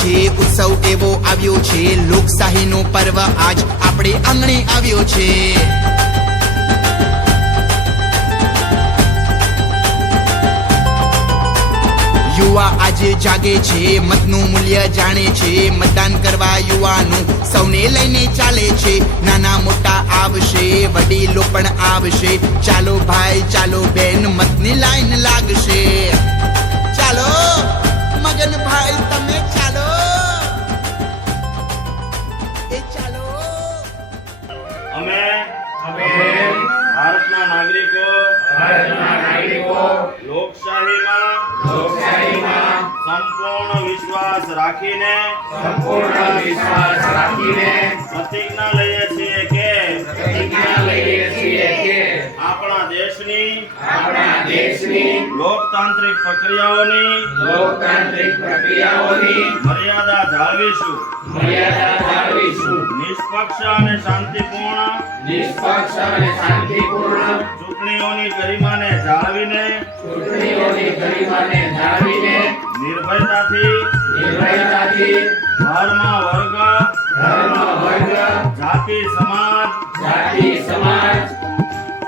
છે ઉત્સવ એવો આવ્યો છે લોકશાહીનો પર્વ આજ આપણે આંગણે આવ્યો છે યુવા આજે જાગે છે મતનું મૂલ્ય જાણે છે મતદાન કરવા યુવાનું સૌને લઈને ચાલે છે નાના મોટા આવશે વડીલો પણ આવશે ચાલો ભાઈ ચાલો બેન મતની લાઈન લાગશે ચાલો મગન ભાઈ તમે ચાલો એ ચાલો અમે ભારતના નાગરિકો લોકશાહીમાં સંપૂર્ણ વિશ્વાસ રાખીને પ્રતિજ્ઞા લઈએ છીએ કે આપણા દેશની લોકતાંત્રિક પ્રક્રિયાઓની મર્યાદા જાળવીશું નિષ્પક્ષ અને શાંતિપૂર્ણ ચૂંટણીઓની ગરિમાને જાળવીને નિર્ભયતાથી ધર્મ વર્ગ જાતિ સમાજ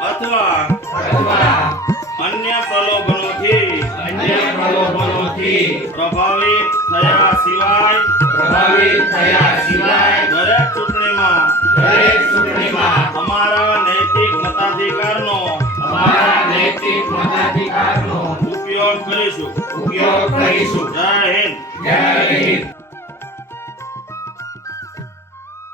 અથવા અન્ય પ્રલોભનોથી પ્રભાવિત થયા સિવાય દરેક ચૂંટણીમાં અમારા નૈતિક મતાધિકારનો ઉપયોગ કરીશું જય હિન્દ।